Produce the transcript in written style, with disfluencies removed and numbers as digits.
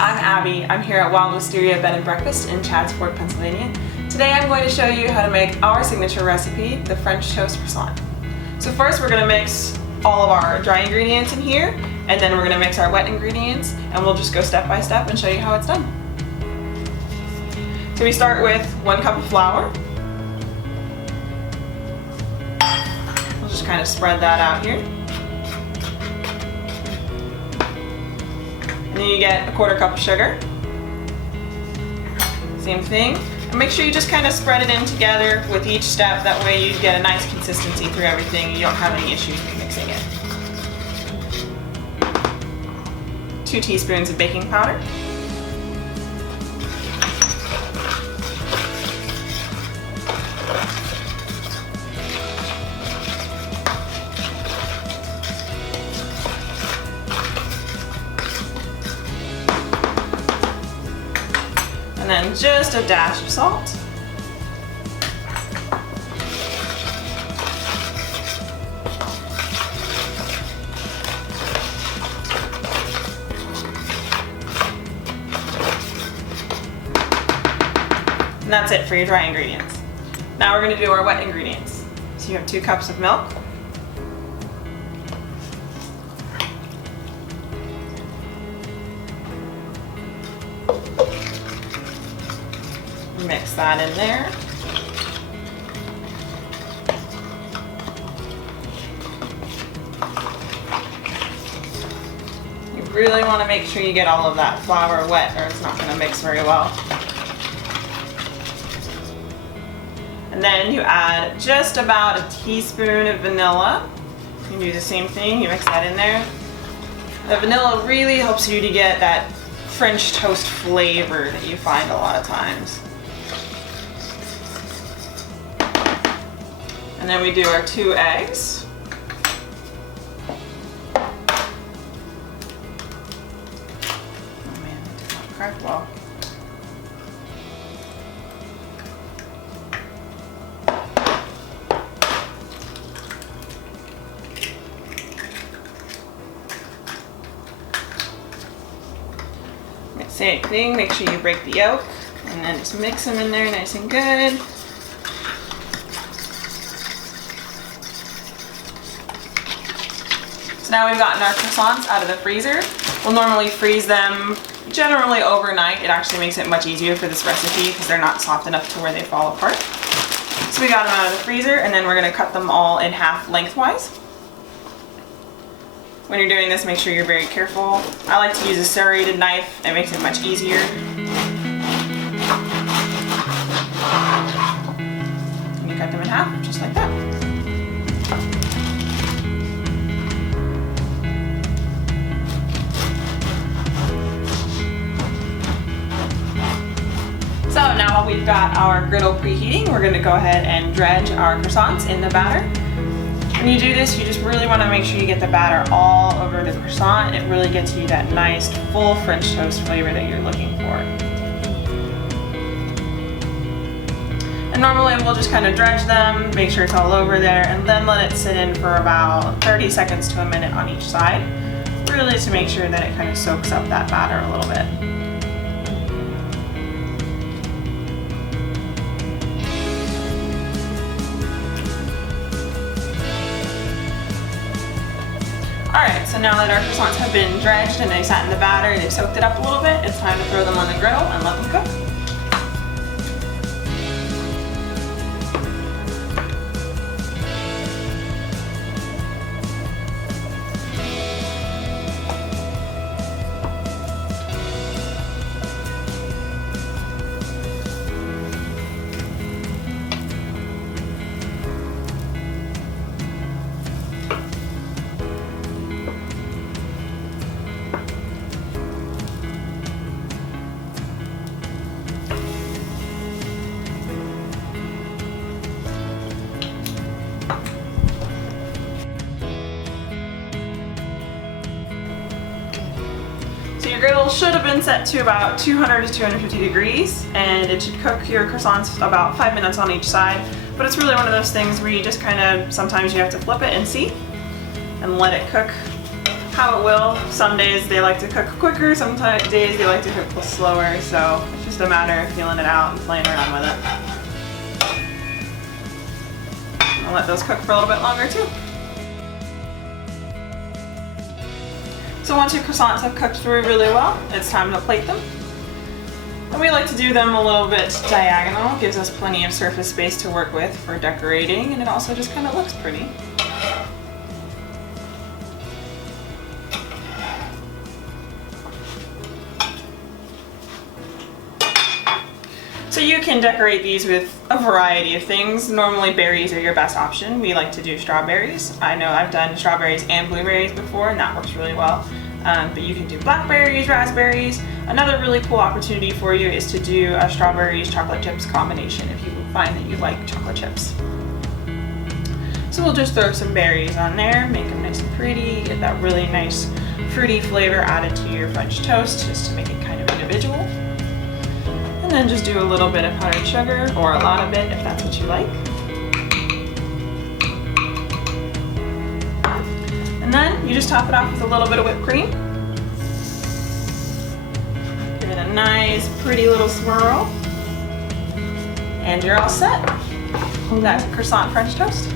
I'm Abby. I'm here at Wild Wisteria Bed and Breakfast in Chadsport, Pennsylvania. Today I'm going to show you how to make our signature recipe, the French toast croissant. So first we're going to mix all of our dry ingredients in here, and then we're going to mix our wet ingredients, and we'll just go step by step and show you how it's done. So we start with 1 cup of flour. We'll just kind of spread that out here. And then you get a 1/4 cup of sugar. Same thing. And make sure you just kind of spread it in together with each step. That way you get a nice consistency through everything. You don't have any issues with mixing it. 2 teaspoons of baking powder. And then just a dash of salt. And that's it for your dry ingredients. Now we're going to do our wet ingredients. So you have 2 cups of milk. Mix that in there. You really want to make sure you get all of that flour wet or it's not going to mix very well. And then you add just about a teaspoon of vanilla. You can do the same thing, you mix that in there. The vanilla really helps you to get that French toast flavor that you find a lot of times. And then we do our 2 eggs. Oh man, that did not crack well. Same thing, make sure you break the yolk and then just mix them in there nice and good. So now we've gotten our croissants out of the freezer. We'll normally freeze them generally overnight. It actually makes it much easier for this recipe because they're not soft enough to where they fall apart. So we got them out of the freezer, and then we're going to cut them all in half lengthwise. When you're doing this, make sure you're very careful. I like to use a serrated knife. It makes it much easier. And you cut them in half, just like that. So now while we've got our griddle preheating, we're going to go ahead and dredge our croissants in the batter. When you do this, you just really want to make sure you get the batter all over the croissant. It really gets you that nice, full French toast flavor that you're looking for. And normally we'll just kind of dredge them, make sure it's all over there, and then let it sit in for about 30 seconds to a minute on each side, really to make sure that it kind of soaks up that batter a little bit. Alright, so now that our croissants have been dredged and they sat in the batter, they've soaked it up a little bit, it's time to throw them on the griddle and let them cook. Your griddle should have been set to about 200 to 250 degrees, and it should cook your croissants about 5 minutes on each side. But it's really one of those things where you just kind of, sometimes you have to flip it and see, and let it cook how it will. Some days they like to cook quicker, some days they like to cook slower, so it's just a matter of feeling it out and playing around with it. I'll let those cook for a little bit longer too. So once your croissants have cooked through really well, it's time to plate them. And we like to do them a little bit diagonal. It gives us plenty of surface space to work with for decorating, and it also just kind of looks pretty. So you can decorate these with a variety of things. Normally berries are your best option. We like to do strawberries. I know I've done strawberries and blueberries before, and that works really well. But you can do blackberries, raspberries. Another really cool opportunity for you is to do a strawberries chocolate chips combination if you find that you like chocolate chips. So we'll just throw some berries on there, make them nice and pretty, get that really nice fruity flavor added to your French toast just to make it kind of individual. And then just do a little bit of powdered sugar, or a lot of it if that's what you like. And then you just top it off with a little bit of whipped cream. Give it a nice, pretty little swirl. And you're all set. That's croissant French toast.